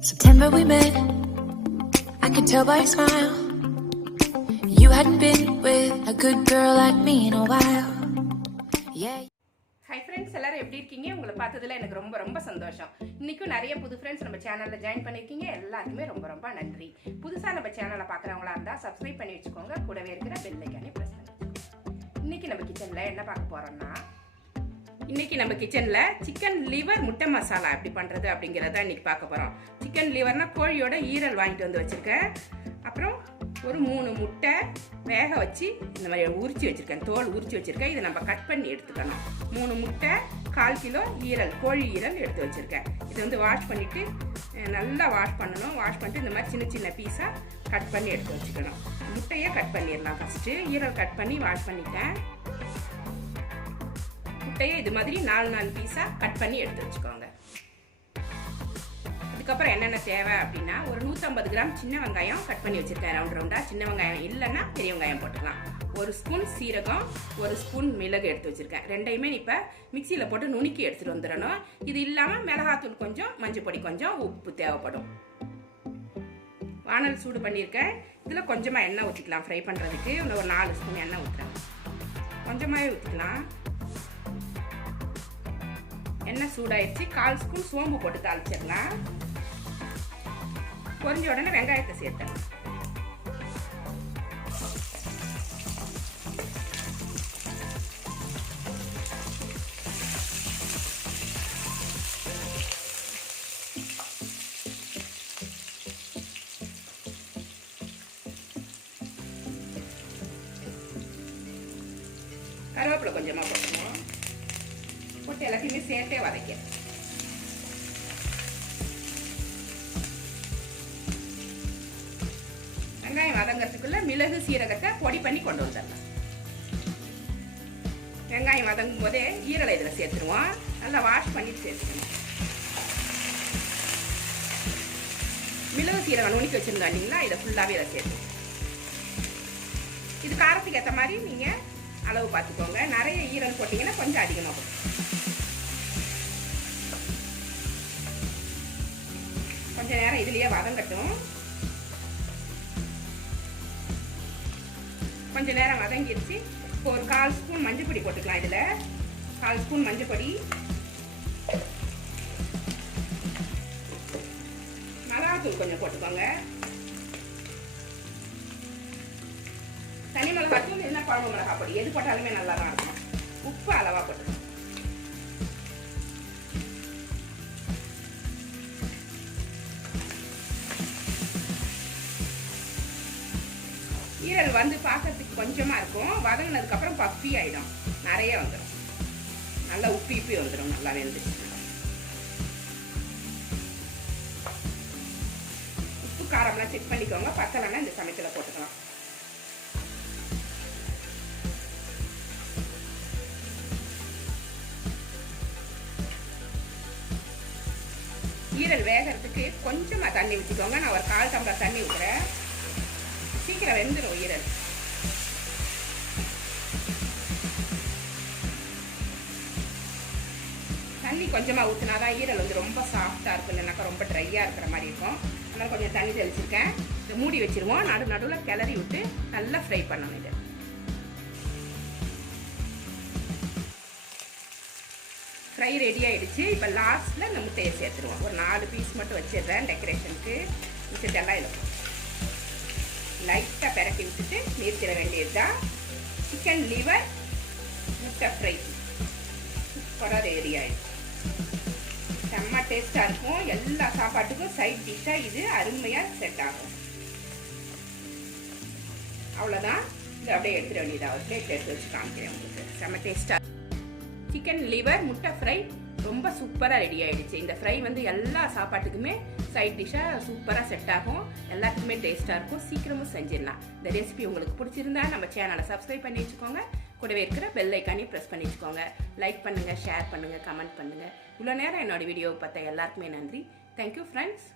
September we met. I could tell by your smile. You hadn't been with a good girl like me in a while. Yeah. Hi friends எல்லாரும் எப்படி இருக்கீங்க உங்களை பார்த்ததுல எனக்கு ரொம்ப ரொம்ப சந்தோஷம் இன்னைக்கும் நிறைய புது ஃப்ரெண்ட்ஸ் நம்ம சேனலில் ஜாயின் பண்ணியிருக்கீங்க எல்லாருக்குமே ரொம்ப ரொம்ப நன்றி புதுசாக நம்ம சேனலை பார்க்குறவங்களா இருந்தால் சப்ஸ்கிரைப் பண்ணி வச்சுக்கோங்க கூடவே இருக்கிற பெல் ஐக்கானே இன்னைக்கு நம்ம கிச்சனில் என்ன பார்க்க போகிறோம்னா இன்னைக்கு நம்ம கிச்சனில் சிக்கன் லிவர் முட்டை மசாலா எப்படி பண்ணுறது அப்படிங்கிறத இன்னைக்கு பார்க்க போகிறோம் சிக்கன் லிவர்னா கோழியோட ஈரல் வாங்கிட்டு வந்து வச்சுருக்கேன். அப்புறம் ஒரு மூணு முட்டை வேக வச்சு இந்த மாதிரி உரிச்சு வச்சுருக்கேன். தோல் உரிச்சு வச்சுருக்கேன். இதை நம்ம கட் பண்ணி எடுத்துக்கணும். மூணு முட்டை கால் கிலோ ஈரல் கோழி ஈரல் எடுத்து வச்சுருக்கேன். இதை வந்து வாஷ் பண்ணிவிட்டு நல்லா வாஷ் பண்ணணும். வாஷ் பண்ணிட்டு இந்த மாதிரி சின்ன சின்ன பீஸாக கட் பண்ணி எடுத்து வச்சுக்கணும். முட்டையை கட் பண்ணிடலாம் ஃபஸ்ட்டு ஈரல் கட் பண்ணி வாஷ் பண்ணிட்டேன். முட்டையை இது மாதிரி நாலு நாலு பீஸாக கட் பண்ணி எடுத்து வச்சுக்கோங்க. அதுக்கப்புறம் என்னென்ன தேவை அப்படின்னா ஒரு நூற்றம்பது கிராம் சின்ன வெங்காயம் கட் பண்ணி வச்சுருக்கேன் ரவுண்ட் ரவுண்டாக சின்ன வெங்காயம் இல்லைன்னா பெரிய வெங்காயம் போட்டுக்கலாம். ஒரு ஸ்பூன் சீரகம் ஒரு ஸ்பூன் மிளகு எடுத்து வச்சுருக்கேன். ரெண்டையுமே இப்போ மிக்சியில் போட்டு நுணுக்கி எடுத்துகிட்டு வந்துடணும். இது இல்லாமல் மிளகாத்தூள் கொஞ்சம் மஞ்சள் பொடி கொஞ்சம் உப்பு தேவைப்படும். வானல் சூடு பண்ணியிருக்கேன். இதில் கொஞ்சமாக எண்ணெய் ஊற்றிக்கலாம் ஃப்ரை பண்ணுறதுக்கு இன்னும் ஒரு நாலு ஸ்பூன் எண்ணெய் ஊற்றுறேன் கொஞ்சமாகவே ஊற்றிக்கலாம் எண்ணெய் சூடாயிடுச்சு கால் ஸ்பூன் சோம்பு போட்டு தாளிச்சிடலாம். பொரிஞ்ச உடனே வெங்காயத்தை சேர்த்தேன். கருவேப்பிலை கொஞ்சமாக போட்டுக்கணும். போட்டு எல்லாத்தையுமே சேர்த்தே வதக்கிறேன் வதங்கிறதுக்குள்ளே மிளகு சீரகத்தை பொடி பண்ணி கொண்டு வந்துடலாம். வெங்காயம் வதங்கும் போதே ஈரலை இதில் சேர்த்துருவோம். நல்லா வாஷ் பண்ணிட்டு சேர்த்துக்கணும். மிளகு சீரகம் நுணுக்கி வச்சுருந்தோம் இல்லைங்களா? இதை ஃபுல்லாகவே இதை சேர்த்து இது காரத்துக்கு ஏற்ற மாதிரி நீங்கள் அளவு பார்த்துக்கோங்க. நிறைய ஈரல் போட்டிங்கன்னா கொஞ்சம் அதிகமாக போடும் நேரம் இதுலேயே வதங்கட்டும். கொஞ்சம் நேரம் வதங்கிடுச்சு இப்போ ஒரு கால் ஸ்பூன் மஞ்சள் பொடி போட்டுக்கலாம் இதில். கால் ஸ்பூன் மஞ்சள் பொடி. மிளகாத்தூள் கொஞ்சம் போட்டுக்கோங்க. தனி மிளகாத்தூள் இல்லைன்னா குழம்பு மிளகா பொடி. எது போட்டாலுமே நல்லா தான் இருக்கும். உப்பு அளவாக போட்டுக்கோங்க. ஈரல் வந்து பார்க்கறதுக்கு கொஞ்சமாக இருக்கும். வதங்கினதுக்கப்புறம் பப்பி நிறைய வந்துடும் நல்லா உப்பி உப்பி வந்துடும் நல்லா வெந்துச்சுன்னா உப்பு காரம்லாம் செக் பண்ணிக்கோங்க. பத்தலைன்னா இந்த சமயத்தில் போட்டுக்கலாம். ஈரல் வேகிறதுக்கு கொஞ்சமாக தண்ணி ஊற்றிக்கோங்க நான் ஒரு கால் டம்ளர் தண்ணி ஊற்றுறேன் சீக்கிரம் வெந்துடும் ஈரல். தண்ணி கொஞ்சமாக ஊற்றினா தான் ஈரல் வந்து ரொம்ப சாஃப்டாக இருக்கும். இல்லைனாக்கா ரொம்ப ட்ரையாக இருக்கிற மாதிரி இருக்கும். அதனால் கொஞ்சம் தண்ணி தெளிச்சிருக்கேன். இதை மூடி வச்சிருவோம். நடு நடுவில் கிளறி விட்டு நல்லா ஃப்ரை பண்ணணும் இது. ஃப்ரை ரெடி ஆகிடுச்சு இப்போ லாஸ்ட்டில் இந்த முட்டையை சேர்த்துருவோம். ஒரு நாலு பீஸ் மட்டும் வச்சிடுறேன் டெக்கரேஷனுக்கு மிச்சத்தெல்லாம் இருக்கும் லைட்டாக பெரட்டி விட்டுட்டு நிறுத்திட வேண்டியது தான் சிக்கன் லிவர் முட்டை ஃப்ரை சூப்பராக ரெடி ஆயிடுச்சு செம்ம டேஸ்ட்டாக இருக்கும். எல்லா சாப்பாட்டுக்கும் சைட் டிஷ்ஷாக இது அருமையாக செட் ஆகும். அவ்வளோதான் இது அப்படியே எடுத்துட வேண்டியதாக ஒரு பிளேட் எடுத்து வச்சு காமிக்கிறேன் உங்களுக்கு. செம்ம டேஸ்ட்டாக சிக்கன் லிவர் முட்டை ஃப்ரை ரொம்ப சூப்பராக ரெடி ஆயிடுச்சு. இந்த ஃப்ரை வந்து எல்லா சாப்பாட்டுக்குமே சைட் டிஷ்ஷாக சூப்பராக செட் ஆகும். எல்லாத்துக்குமே டேஸ்ட்டாக இருக்கும். சீக்கிரமும் செஞ்சிடலாம். இந்த ரெசிபி உங்களுக்கு பிடிச்சிருந்தா நம்ம சேனலை சப்ஸ்கிரைப் பண்ணி வச்சுக்கோங்க. கூடவே இருக்கிற பெல் ஐக்கானையும் ப்ரெஸ் பண்ணி வச்சுக்கோங்க. லைக் பண்ணுங்கள் ஷேர் பண்ணுங்கள் கமெண்ட் பண்ணுங்கள் இவ்வளோ நேரம் என்னோட வீடியோவை பார்த்த எல்லாருக்குமே நன்றி. Thank you friends